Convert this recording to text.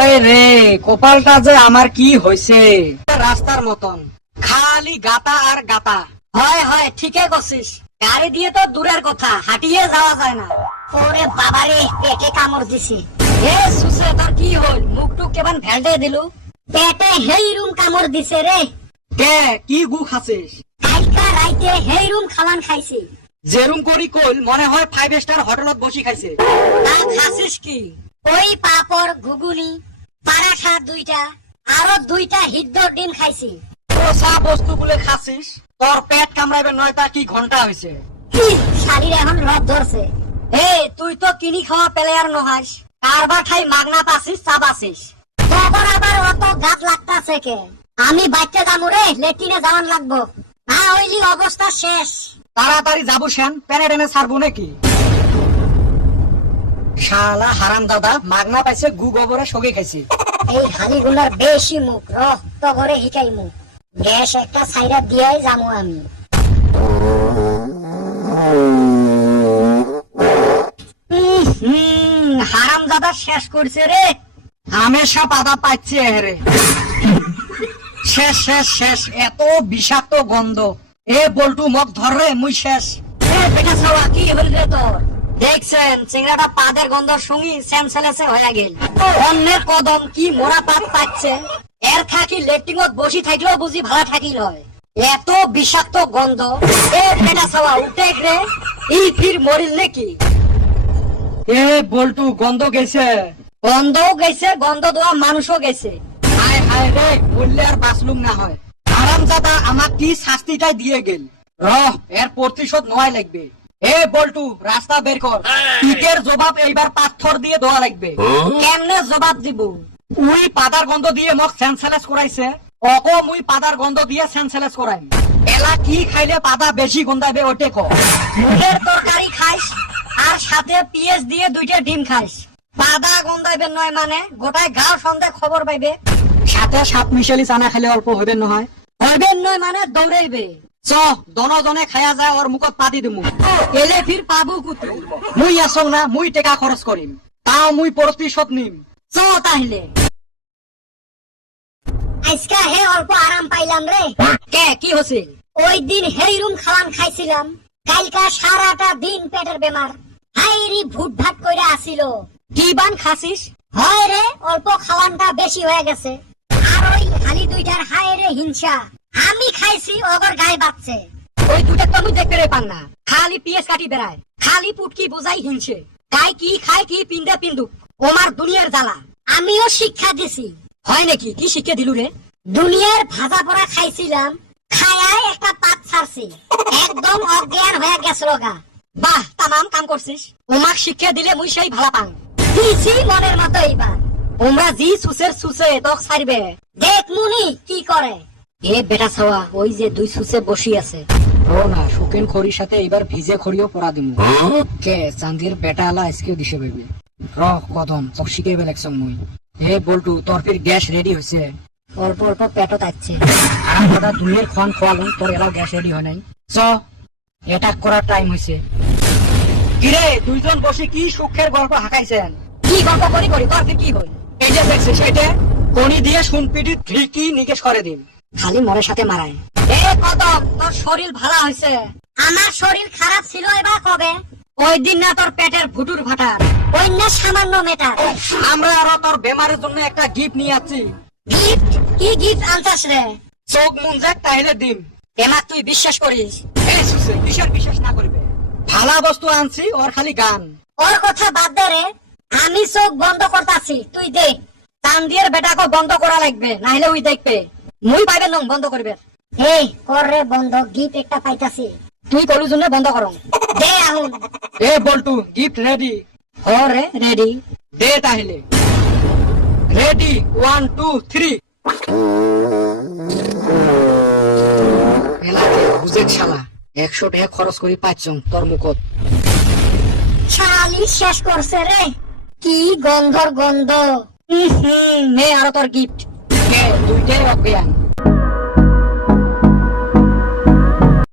হয় রে, কপালটা যে আমার কি হয়েছে, রাস্তার মতন খালি গাতা আর গাতা। হয় হয় ঠিকই করছিস, গাড়ি দিয়ে তো দূরের কথা, হাঁটিয়ে যাওয়া যায় না। ওরে বাবারে, পেটে কামড় দিছি। এ সুসে, তোর কি হল? মুখটু কেমন ভেলটে দিলু? পেটে হেইরুম কামড় দিছে রে। কে কি গু খাসিস? কালকা রাইতে হেইরুম খাওয়ান খাইছি। যেরুম করি কইল মনে হয় 5 স্টার হোটেলত বসি খাইছে। তা খাসিস কি? ওই পাপড়, ঘুগুনি, পারাঠা 2টা, আরো 2টা হিদ্দ ডিম খাইছি। পোষা বস্তু বলে খাসিস, তোর পেট কামড়াইবে 9টা কি ঘন্টা হয়েছে? শাড়ির এখন রদ ধরছে। এ তুই তো কিনি খাওয়া প্লেয়ার নহাস, কারবার ঠাই মাগনা পাসিস, চাবাসিস। তোর আবার অত গাত লাগতাছে কে? আমি বাইতে যাবো রে, লেটিনে যাওয়ান লাগবো, না হইলি অবস্থা শেষ। তাড়াতাড়ি যাবো সেন, প্যানে টেনে ছাড়বো নাকি? শালা হারাম দাদা, মাগনা পাইছে গু গোবরে সগে খাইছে। এই হালিগুলার বেশি মুখ, রহ তো ঘরে হিকাই মুখ। গ্যাস একটা সাইডা দিয়াই যাবো আমি। হারাম দাদা শেষ করছে রে। হামেশা পাতা পাচ্ছে হেরে। শেষ শেষ শেষ, এত বিষাক্ত গন্ধ। এ বল্টু মগ ধর রে, মুই শেষ। বেটা সবা কি হল রে তোর? দেখছেন চিংড়াটা পাদের গন্ধ শুঙি স্যামসেলেসে হয়ে গেল। অন্যের কদম কি মোরা পাত পাচ্ছে, এর থাকি লেট্রিনত বসি থাকলেও বুঝি ভাড়া থাকিল হয়। এত বিষাক্ত গন্ধ। এ বেটা সবা উঠে রে, ই ফির মরিল নাকি? এ বল্টু গন্ধ গেছে। গন্ধও গেছে, গন্ধ দেওয়া মানুষও গেছে। হায় হায় রে, বললে আর বাঁচলুম না হয়। হারাম দাদা আমার কি শাস্তিটাই দিয়ে গেল। রহ, এর প্রতিশোধ নয় লাগবে। এ বল্টু, রাস্তা বের কর। ইটের জবাব এইবার পাথর দিয়ে দেওয়া লাগবে। কেমনে জবাব দিব? উই পাদার গন্ধ দিয়ে মোক সেন্সেলেস করাইছে, অক মুই পাদার গন্ধ দিয়ে সেন্সেলেস করাইম। এলা কি খাইলে পাদা বেশি গন্ধাইবে ওটে ক। মুখের তরকারি খাইস আর সাথে পিএস দিয়ে 2টা ডিম খাইস, পাদা গন্ধাইবে নয় মানে গোটায় গাঁও সন্দেহ খবর পাইবে। সাথে 7 মিশালি চানা খেলে অল্প হইবে নহয়? হইবে নয় মানে দৌড়াইবে। চ দনজনে খায়া যায়, ওর মুখত পাতি দিমু। এলে ফির পাবো কুতু। মুই আসং না, মুই টেকা খরচ করিম, তাও মুই প্রতিশোধ নিম। চ তাহলে। আজকা হে অল্প আরাম পাইলাম রে। কে কি হচ্ছে? ওই দিন হেইরুম খাওয়ান খাইছিলাম, কালকা সারাটা দিন পেটের বেমার। হাইরি ভুট ভাট কইরা আসিল। কি বান খাসিস? হয় রে, অল্প খাওয়ানটা বেশি হয়ে গেছে। আর ওই খালি 2টার হায়রে হিংসা। আমি খাইছি, ওগর গায়ে বাচ্চে। ওই 2টা তো আমি দেখতে রে পান না, খালি পিএস কাটি বেড়ায়, খালি পুটকি বুঝাই হিংসে। গায়ে কি খায় কি পিন্দে পিন্দু, ওমার দুনিয়ার জ্বালা। আমিও শিক্ষা দিছি। হয় নাকি? কি শিক্ষা দিলু রে? দুনিয়ার ভাজা পড়া খাইছিলাম, খায়ায় একটা পাত ছাড়ছি, একদম অজ্ঞান হয়ে গেছিল গা। বাহ, তামাম কাম করছিস। ওমাক শিক্ষা দিলে মুই সেই ভালা পাং। দিছি মনের মতো এইবার। তোমরা জি সুসের সুসে তক ছাড়বে, দেখ মুনি কি করে। এ বেটা ছাওয়া, ওই যে 2 সুসে বসি আছে। ও না, শুকেন খড়ির সাথে এবার ভিজে খড়িও পরা দিমু। কে চান্দির বেটা আলা আজকেও দিছে বেবি। রহ কদম, চক শিখাইবে লাগছং মুই। হে বল্টু, তোর ফির গ্যাস রেডি হয়েছে? অল্প অল্প পেটও তাচ্ছে। হারাম দাদা, দুনিয়ার খন খোয়ালুম, তোর এলাও গ্যাস রেডি হয় নাই। চ অ্যাটাক করার টাইম হয়েছে। কিরে, 2জন বসে কি সুখের গল্প হাঁকাইছেন? কি গল্প করি করি, তোর ফির কি হল? এই যে দেখছিস, এটা কনি দিয়ে শুনপিটি ঢিকি নিকেশ করে দিন। খালি মরের সাথে মারায়। এ কদম, তোর শরীর ভালো হয়েছে। আমার শরীর খারাপ ছিল এবার কবে? ওই দিন না তোর পেটের ভুটুর ভাটার, ওই না সামান্য মেটার। আমরা আরো তোর বেমারের জন্য একটা গিফট নিয়ে আসছি। গিফট? কি গিফট আনছাস রে? চোখ মুন যাক তাহলে দিম। এমাক তুই বিশ্বাস করিস? এই সুসে, কিসের বিশ্বাস না করবে? ভালা বস্তু আনছি, ওর খালি গান। ওর কথা বাদ দে রে, আমি চোখ বন্ধ করতাছি, তুই দেখ। চান্দিয়ের বেটাকে বন্ধ করা লাগবে, নাহলে ওই দেখবে। মুই পাইবে নং বন্ধ করবে। এই কর রে বন্ধ, গিফট একটা পাইতাছি। তুই কলু জন্য বন্ধ করং। দে আহুন। এ বল্টু, গিফট রেডি? ও রে রেডি। দে তাহলে। রেডি, 1 2 3। এলাকে বুঝে শালা 100 টাকা খরচ করি পাইছং তোর মুখত। শালি শেষ করছে রে, কি গন্ধর গন্ধ। নে আরো তোর গিফট। 2টাই অজ্ঞান।